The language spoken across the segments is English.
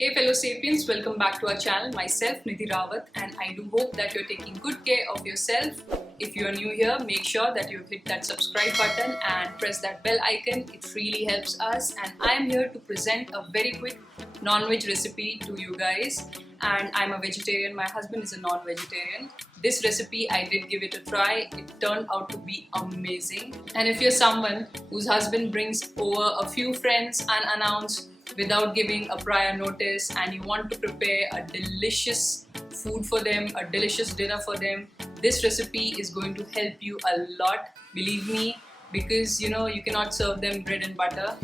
Hey fellow sapiens, welcome back to our channel. Myself Nidhi Rawat, and I do hope that you're taking good care of yourself. If you're new here, make sure that you hit that subscribe button and press that bell icon. It really helps us, and I'm here to present a very quick non-veg recipe to you guys. And I'm a vegetarian, my husband is a non-vegetarian. This recipe, I did give it a try. It turned out to be amazing. And if you're someone whose husband brings over a few friends unannounced without giving a prior notice, and you want to prepare a delicious food for them, a delicious dinner for them, this recipe is going to help you a lot, believe me, because you cannot serve them bread and butter.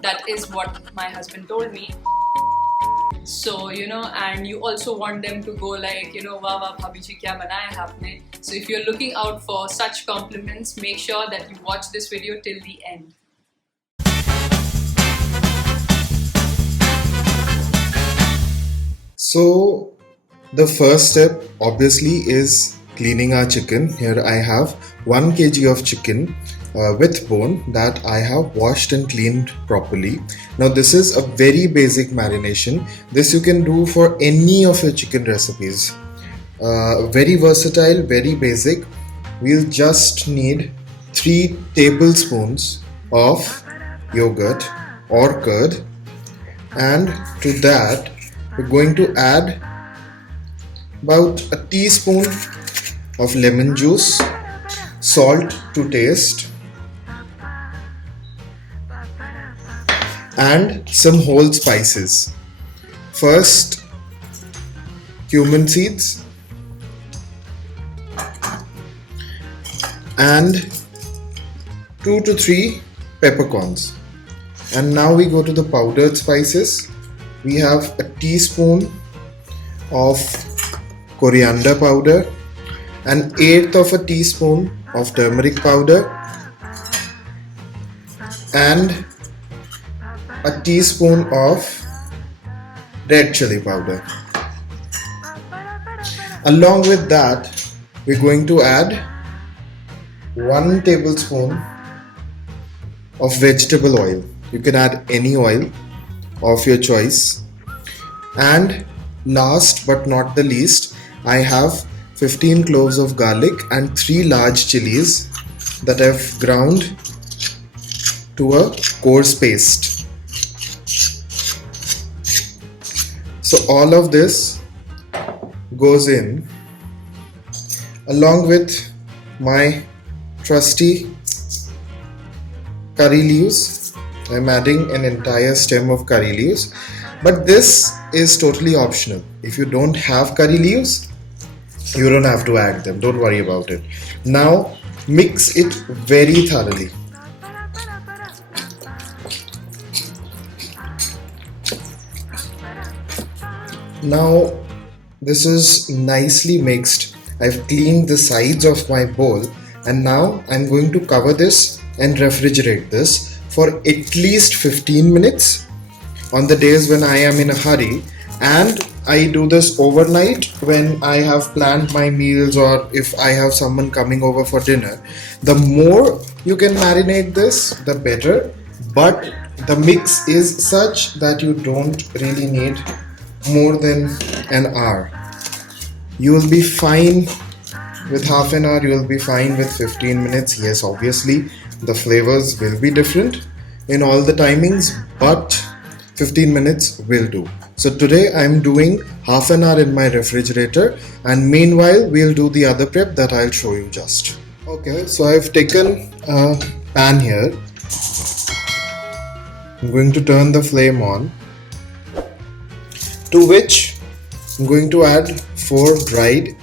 That is what my husband told me. So and you also want them to go like, wow wow bhabhi ji kya banaya hai aapne. So if you're looking out for such compliments, make sure that you watch this video till the end. So the first step obviously is cleaning our chicken. Here I have 1 kg of chicken with bone that I have washed and cleaned properly. Now this is a very basic marination. This you can do for any of your chicken recipes. Very versatile, very basic. We'll just need 3 tablespoons of yogurt or curd, and to that we're going to add about a teaspoon of lemon juice, salt to taste, and some whole spices. First, cumin seeds and 2 to 3 peppercorns. And now we go to the powdered spices. We have a teaspoon of coriander powder, an eighth of a teaspoon of turmeric powder, and a teaspoon of red chili powder. Along with that, we're going to add 1 tablespoon of vegetable oil. You can add any oil of your choice. And last but not the least, I have 15 cloves of garlic and 3 large chilies that I've ground to a coarse paste. So all of this goes in along with my trusty curry leaves. I'm adding an entire stem of curry leaves, but this is totally optional. If you don't have curry leaves, you don't have to add them. Don't worry about it. Now mix it very thoroughly. Now this is nicely mixed. I've cleaned the sides of my bowl, and now I'm going to cover this and refrigerate this for at least 15 minutes on the days when I am in a hurry, and I do this overnight when I have planned my meals or if I have someone coming over for dinner. The more you can marinate this, the better, but the mix is such that you don't really need more than an hour. You will be fine with half an hour, you will be fine with 15 minutes. Yes, obviously the flavors will be different in all the timings, but 15 minutes will do. So today I'm doing half an hour in my refrigerator, and meanwhile we'll do the other prep that I'll show you just. Okay, so I've taken a pan here. I'm going to turn the flame on, to which I'm going to add 4 dried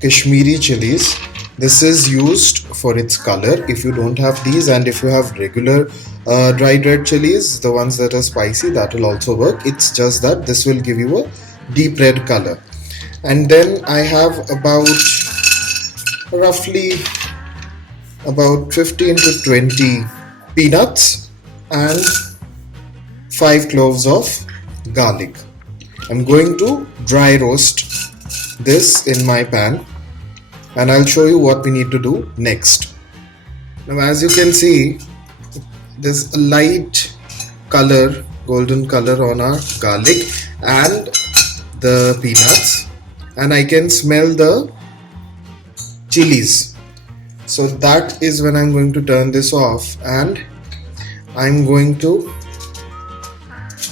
Kashmiri chilies. This is used for its color. If you don't have these, and if you have regular dried red chilies, the ones that are spicy, that will also work. It's just that this will give you a deep red color. And then I have roughly about 15 to 20 peanuts and 5 cloves of garlic. I'm going to dry roast this in my pan, and I'll show you what we need to do next. Now as you can see, there's a light color, golden color on our garlic, and the peanuts, and I can smell the chilies. So that is when I'm going to turn this off, and I'm going to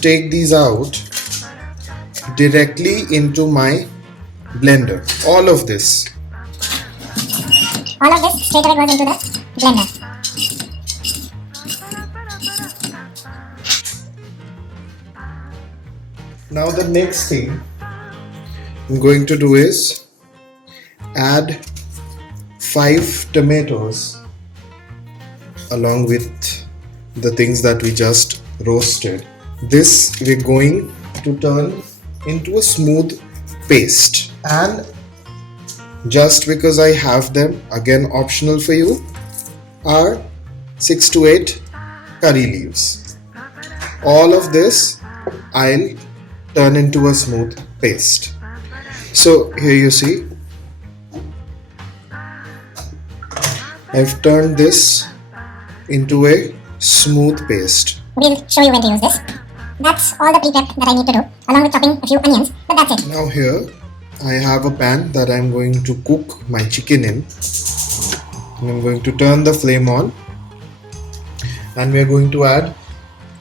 take these out directly into my blender. All of this straight away goes into the blender. Now the next thing I'm going to do is add 5 tomatoes along with the things that we just roasted. This we're going to turn into a smooth paste, and just because I have them, again optional for you, are 6 to 8 curry leaves. All of this I'll turn into a smooth paste. So here you see, I've turned this into a smooth paste. We'll show you when to use this. That's all the pre-prep that I need to do, along with chopping a few onions, but that's it. Now here I have a pan that I'm going to cook my chicken in. And I'm going to turn the flame on, and we're going to add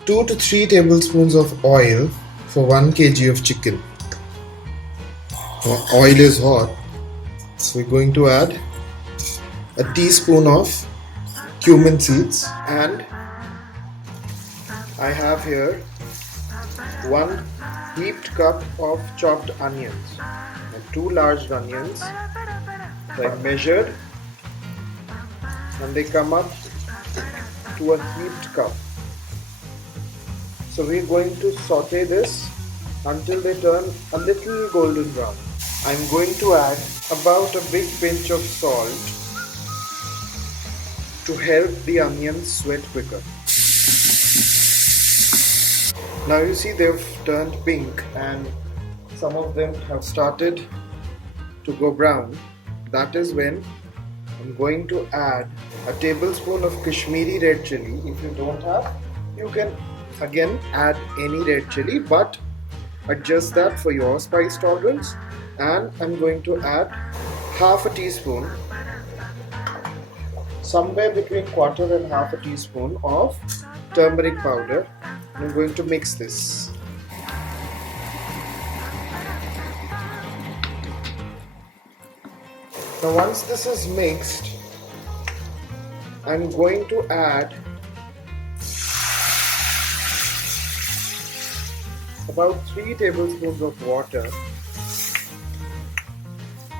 2 to 3 tablespoons of oil for 1 kg of chicken. Oil is hot, so we're going to add a teaspoon of cumin seeds, and I have here 1 heaped cup of chopped onions, and 2 large onions. So I measured, and they come up to a heaped cup. So we're going to saute this until they turn a little golden brown. I'm going to add about a big pinch of salt to help the onions sweat quicker. Now you see they've turned pink and some of them have started to go brown. That is when I'm going to add a tablespoon of Kashmiri red chili. If you don't have, you can again add any red chili, but adjust that for your spice tolerance. And I'm going to add half a teaspoon, somewhere between quarter and half a teaspoon of turmeric powder. I'm going to mix this. Now once this is mixed, I'm going to add about 3 tablespoons of water,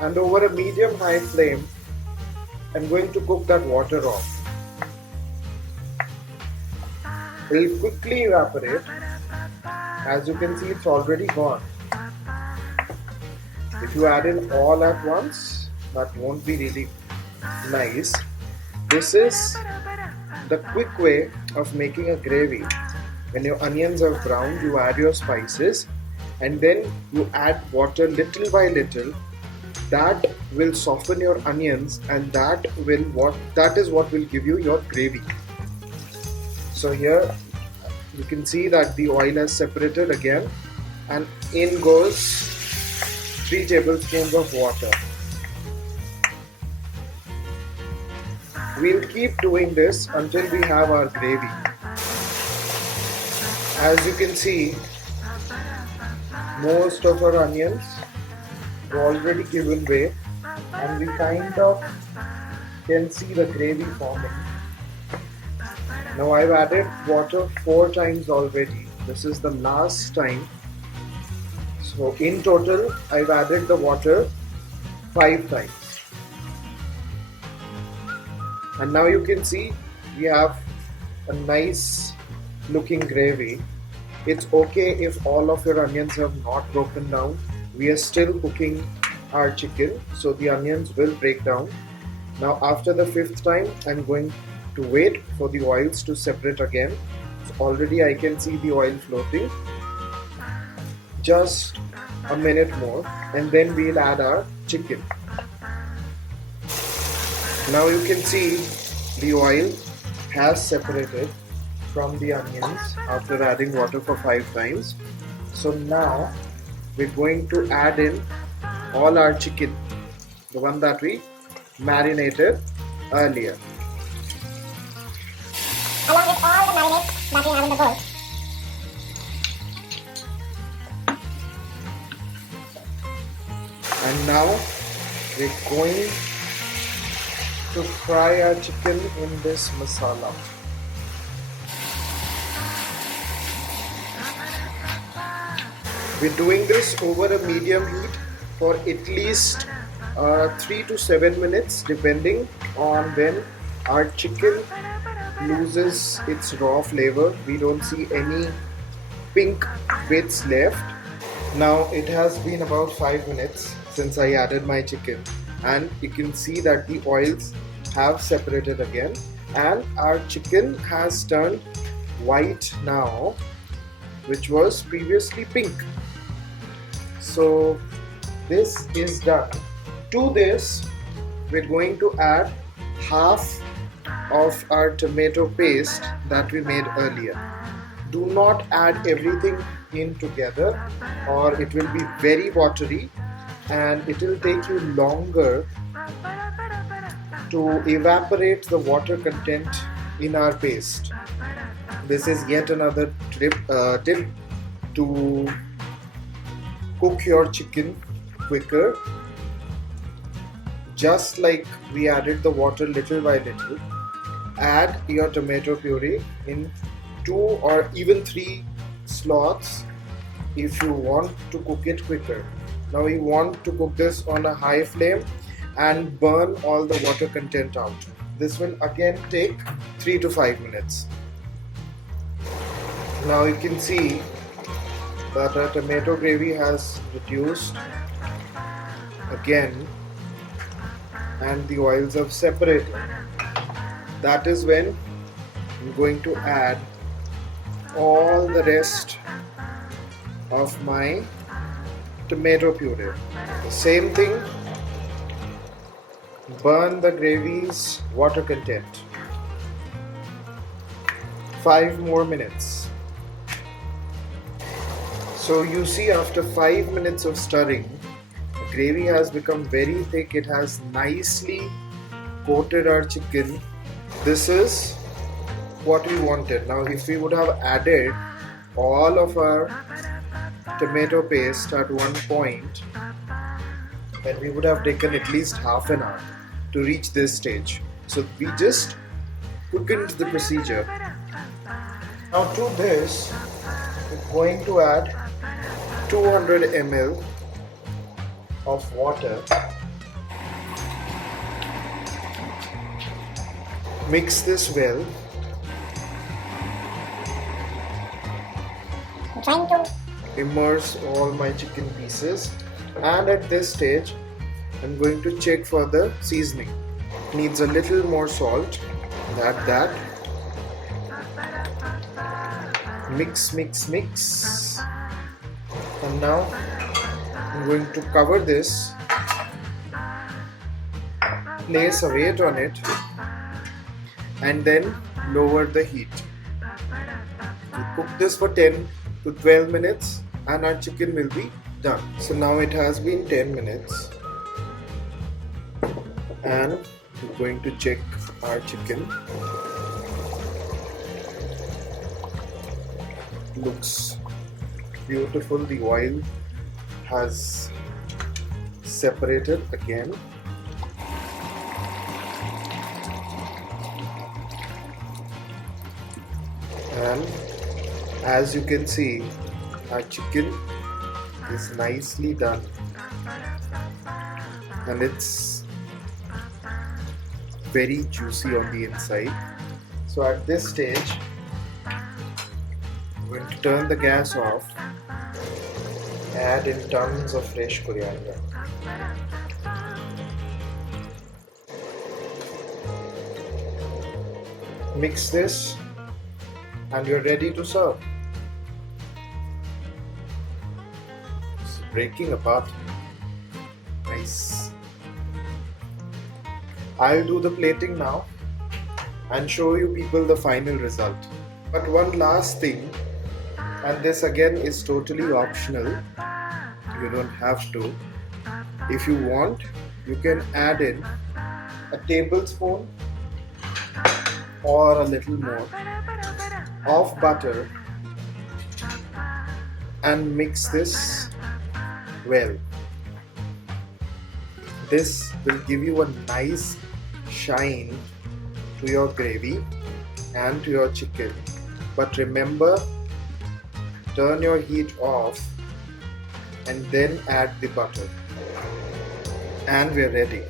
and over a medium-high flame, I'm going to cook that water off. It will quickly evaporate. As you can see, it's already gone. If you add in all at once, that won't be really nice. This is the quick way of making a gravy. When your onions are browned, you add your spices, and then you add water little by little. That will soften your onions, and that is what will give you your gravy. So here you can see that the oil has separated again, and in goes 3 tablespoons of water. We'll keep doing this until we have our gravy. As you can see, most of our onions are already given way, and we kind of can see the gravy forming. Now I've added water 4 times already. This is the last time. So in total, I've added the water 5 times. And now you can see we have a nice looking gravy. It's okay if all of your onions have not broken down. We are still cooking our chicken, so the onions will break down. Now after the 5th time, I'm going to wait for the oils to separate again. So already I can see the oil floating. Just a minute more, and then we'll add our chicken. Now you can see the oil has separated from the onions after adding water for 5 times. So now we're going to add in all our chicken, the one that we marinated earlier. Along with all the marinades that we have in the bowl. And now we're going to fry our chicken in this masala. We're doing this over a medium heat for at least 3 to 7 minutes, depending on when our chicken loses its raw flavor. We don't see any pink bits left. Now it has been about 5 minutes since I added my chicken, and you can see that the oils have separated again and our chicken has turned white now, which was previously pink. So this is done. To this we're going to add half of our tomato paste that we made earlier. Do not add everything in together or it will be very watery and it will take you longer to evaporate the water content in our paste. This is yet another tip to cook your chicken quicker. Just like we added the water little by little, add your tomato puree in 2 or even 3 slots if you want to cook it quicker. Now we want to cook this on a high flame and burn all the water content out. This will again take 3 to 5 minutes. Now you can see that our tomato gravy has reduced again and the oils have separated. That is when I'm going to add all the rest of my tomato puree. The same thing, burn the gravy's water content. 5 more minutes. So you see, after 5 minutes of stirring, the gravy has become very thick. It has nicely coated our chicken. This is what we wanted. Now if we would have added all of our tomato paste at one point, then we would have taken at least half an hour to reach this stage. So we just quickened the procedure. Now to this, we're going to add 200 ml of water. Mix this well. I'm trying to Immerse all my chicken pieces, and at this stage I'm going to check for the seasoning. Needs a little more salt. Add that. Mix, mix, mix. And now I'm going to cover this, place a weight on it, and then lower the heat. We cook this for 10 to 12 minutes and our chicken will be done. So now it has been 10 minutes and we're going to check our chicken. Looks beautiful. The oil has separated again. And as you can see, our chicken is nicely done and it's very juicy on the inside. So at this stage, I'm going to turn the gas off, add in tons of fresh coriander. Mix this and you're ready to serve. It's breaking apart. Nice. I'll do the plating now and show you people the final result. But one last thing, And this again is totally optional. You don't have to. If you want, you can add in a tablespoon or a little more of butter and mix this well. This will give you a nice shine to your gravy and to your chicken. But remember, turn your heat off and then add the butter. And we're ready.